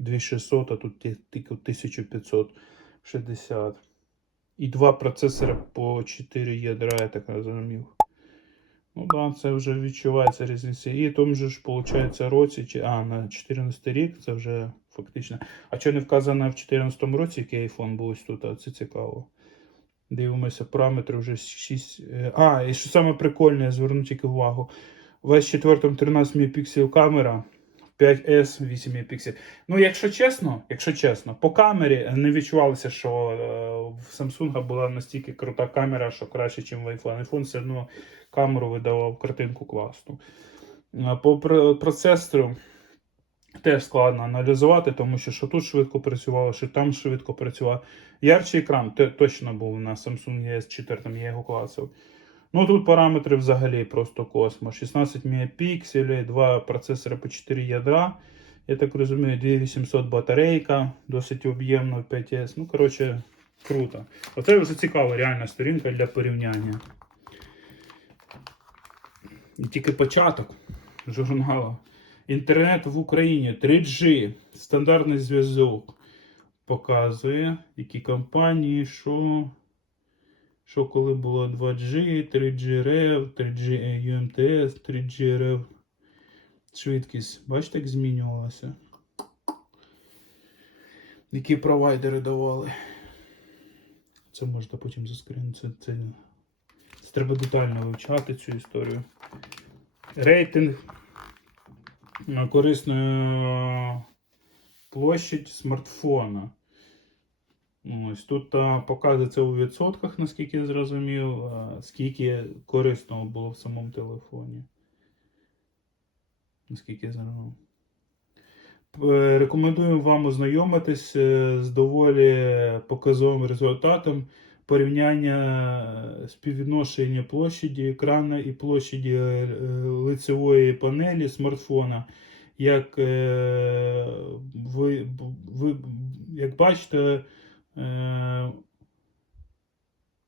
2600, а тут тільки 1560. І два процесори по 4 ядра, я так розумів. Ну да, це вже відчувається різниця. І тому ж, виходить, році, чи, а, на 14 рік це вже фактично. А що не вказано в 14 році, який iPhone був ось тут, а це цікаво. Дивимося, параметри вже 6. е, А, і що саме прикольне, зверну тільки увагу. В S4 13 мегапікселів камера, 5S 8 мегапікселів. Ну, якщо чесно, якщо чесно, по камері не відчувалося, що е, в Samsung була настільки крута камера, що краще, ніж в iPhone. iPhone все одно камеру видавав картинку класну. По процесору теж складно аналізувати, тому що що тут швидко працювало, що там швидко працювало. Ярчий екран точно був на Samsung S4, там я його класив. Ну тут параметри взагалі просто космос. 16 мегапікселів, два процесори по 4 ядра. Я так розумію, 2800 батарейка, досить об'ємно 5S. Ну, коротше, круто. Оце вже цікава реальна сторінка для порівняння. І тільки початок журналу. Інтернет в Україні 3G, стандартний зв'язок. Показує, які компанії, що, що коли було 2G, 3G REV, 3G UMTS, 3G REV. Швидкість. Бачите, як змінювалася? Які провайдери давали. Це можете потім заскрінити. Це, це, це треба детально вивчати цю історію. Рейтинг на корисної площадь смартфона. Ось тут а, показується у відсотках, наскільки я зрозумів, а, скільки корисного було в самому телефоні. Наскільки я зрозумів. П- Рекомендуємо вам ознайомитись е, з доволі показовим результатом порівняння е, співвідношення площаді екрану і площаді е, е, лицевої панелі смартфона. Як е, ви, ви як бачите, е,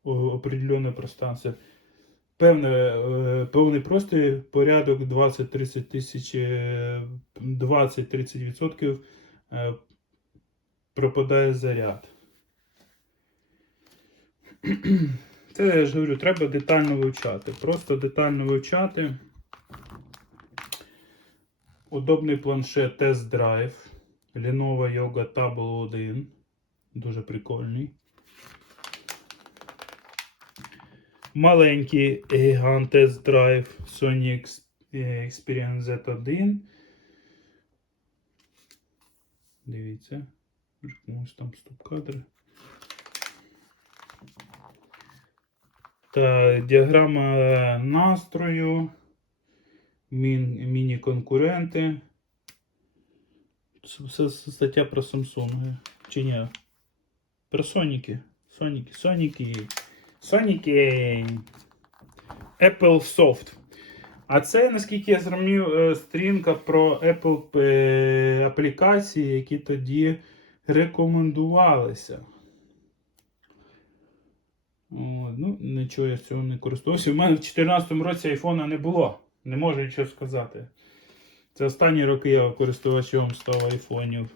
о- определенне пространство. Певне, е, певний простір, порядок 20-30 тисяч, е, 20-30% е, пропадає заряд. Це я ж говорю, треба детально вивчати. Просто детально вивчати. Удобний планшет Test Drive. Lenovo Yoga Tablet 1. Дуже прикольний. Маленький гігант Test Drive Sony Experience Z1. Дивіться. Комусь там стоп-кадри. Та діаграма настрою, міні-конкуренти. Це все стаття про Samsung. Чи ні? Про Соніки. Соніки, Соніки. Соніки. Apple Soft. А це, наскільки я зрозумів, е, сторінка про Apple е, аплікації, які тоді рекомендувалися. О, ну, нічого я з цього не користувався. У мене в 2014 році айфона не було. Не можу нічого сказати. Це останні роки я користувачем став айфонів.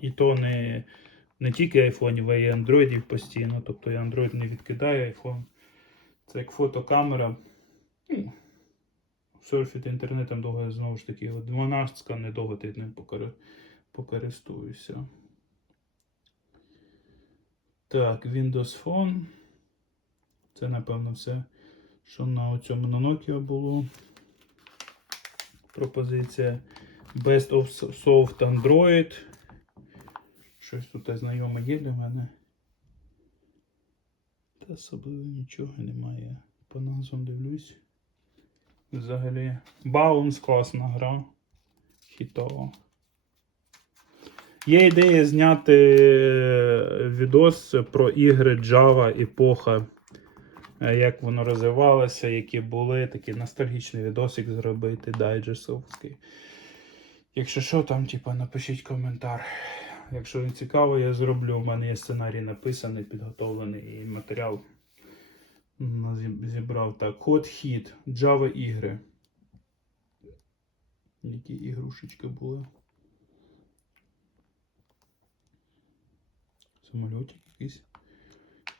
І то не, не тільки айфонів, а й андроїдів постійно. Тобто я Android не відкидаю айфон. Це як фотокамера. Ну, Серфити інтернетом довго знову ж таки. 12 недовго ти ним покористуюся. Так, Windows Phone. Це, напевно, все, що на цьому на Nokia було. Пропозиція Best of Soft Android. Щось тут знайоме є для мене. Та особливо нічого немає. По назвам дивлюсь. Взагалі. Bounce класна гра. Хітова. Є ідея зняти е, відос про ігри Java епоха. Як воно розвивалося, які були, такий ностальгічний відосик зробити, дайджесовський. Якщо що, там, типа, напишіть коментар. Якщо не цікаво, я зроблю. У мене є сценарій написаний, підготовлений і матеріал зібрав так. Hot Hit, Java ігри. Які ігрушечки були. Самольотик якийсь.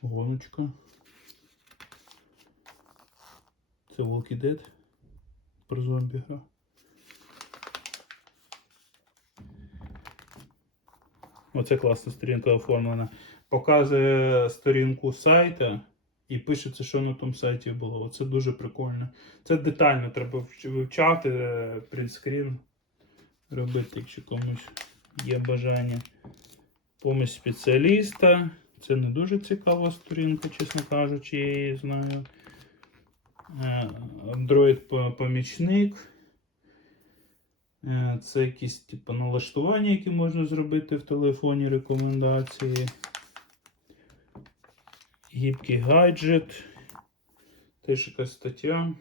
Гоночка. Це Walking Dead. Про зомбі гра. Оце класна сторінка оформлена. Показує сторінку сайта і пишеться, що на тому сайті було. Оце дуже прикольно. Це детально треба вивчати, е, принтскрін робити, якщо комусь є бажання. Помість спеціаліста. Це не дуже цікава сторінка, чесно кажучи, я її знаю. Е, Android-помічник. Е, Це якісь типу, налаштування, які можна зробити в телефоні, рекомендації. Гібкий гаджет. Теж якась стаття.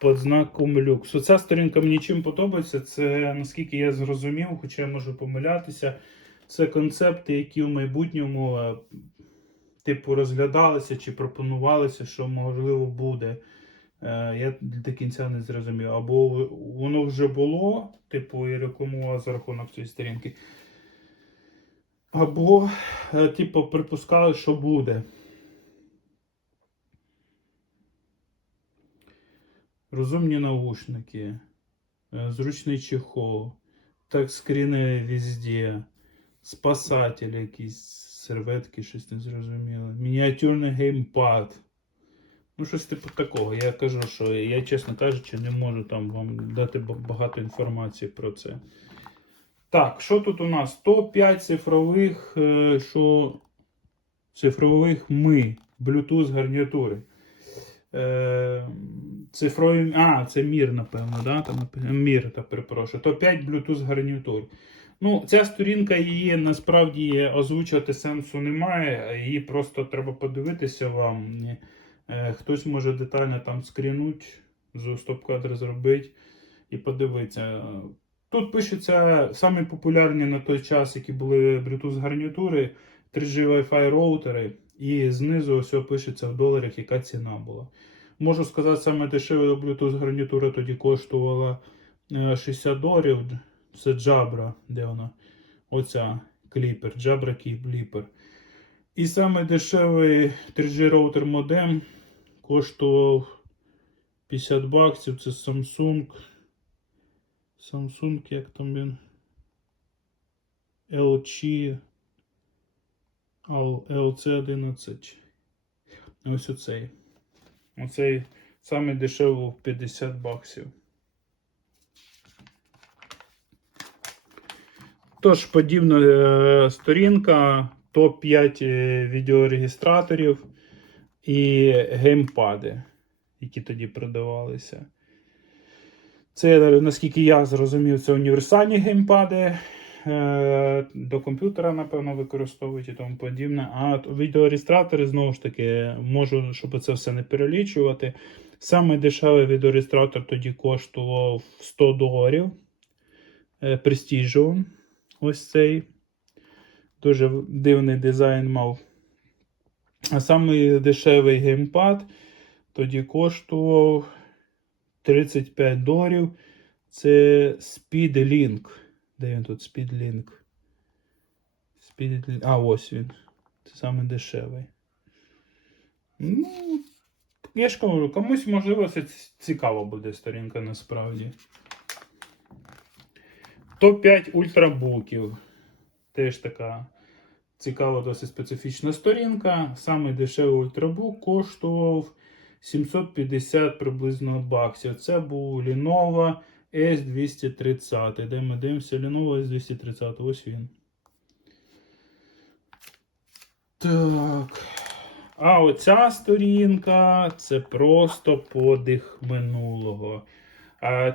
Під знаком люкс. Оця сторінка мені чим подобається. Це наскільки я зрозумів, хоча я можу помилятися. Це концепти, які в майбутньому е, типу розглядалися чи пропонувалися, що можливо буде. Е, Я до кінця не зрозумів. Або воно вже було, типу, і рекламував за рахунок цієї сторінки. Або, е, типу, припускали, що буде. Розумні наушники, е, зручний чехол, тачскріни везде, спасатель якісь, серветки, щось не зрозуміло, мініатюрний геймпад. Ну, щось типу такого. Я кажу, що я, чесно кажучи, не можу там вам дати багато інформації про це. Так, що тут у нас? Топ-5 цифрових, е, що цифрових ми, Bluetooth гарнітури. Е, цифрові. А, це мір, напевно, да? Там, мір, та перепрошую. Топ-5 Bluetooth гарнітур. Ну, ця сторінка її насправді озвучувати сенсу немає. Її просто треба подивитися вам. Е, Хтось може детально там з стоп-кадр зробити і подивитися. Тут пишеться самі популярні на той час, які були Bluetooth гарнітури, 3G Wi-Fi роутери, і знизу ось пишеться в доларах, яка ціна була. Можу сказати, саме дешева Bluetooth гарнітура тоді коштувала е, 60 доларів. Це Jabra, де вона? Оця кліпер, Jabra Clipper. І саме дешевий 3G роутер модем коштував 50 баксів. Це Samsung. Samsung, як там він? LG LC11. Ось оцей. Оцей саме дешевий 50 баксів. Тож, подібна е, сторінка, топ-5 е, відеорегістраторів і геймпади, які тоді продавалися. Це, наскільки я зрозумів, це універсальні геймпади. е, До комп'ютера, напевно, використовують і тому подібне. А відеореєстратори, знову ж таки, можу, щоб це все не перелічувати. Саме дешевий відеореєстратор тоді коштував 100 доларів. Prestige. Ось цей. Дуже дивний дизайн мав. А самий дешевий геймпад тоді коштував 35 доларів. Це SpeedLink. Де він тут SpeedLink? SpeedLink. А, ось він. Це саме дешевий. Ну, я ж кажу, комусь, можливо, це цікава буде сторінка насправді. Топ-5 ультрабуків. Теж така цікава, досить специфічна сторінка. Самий дешевий ультрабук коштував 750 приблизно баксів. Це був Lenovo S230. Де ми дивимося Lenovo S230. Ось він. Так. А оця сторінка це просто подих минулого.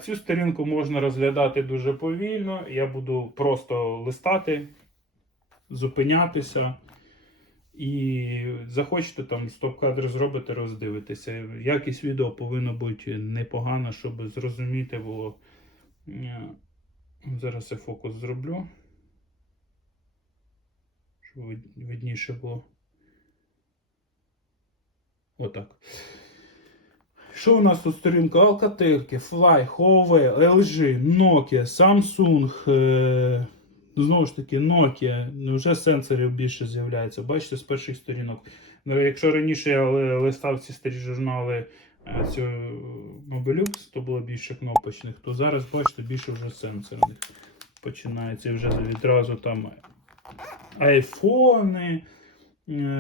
Цю сторінку можна розглядати дуже повільно. Я буду просто листати, зупинятися. І захочете там стоп-кадр зробити, роздивитися. Якість відео повинно бути непогана, щоб зрозуміти було. Е, Зараз я фокус зроблю. Щоб видніше було. Отак. Що у нас тут сторінка? Alcatel, Fly, Huawei, LG, Nokia, Samsung. Е... Знову ж таки, Nokia. Ну, Вже сенсорів більше з'являється. Бачите, з перших сторінок. Ну, якщо раніше я листав ці старі журнали е, цю Mobilux, то було більше кнопочних, то зараз, бачите, більше вже сенсорних. Починається вже відразу там айфони. е,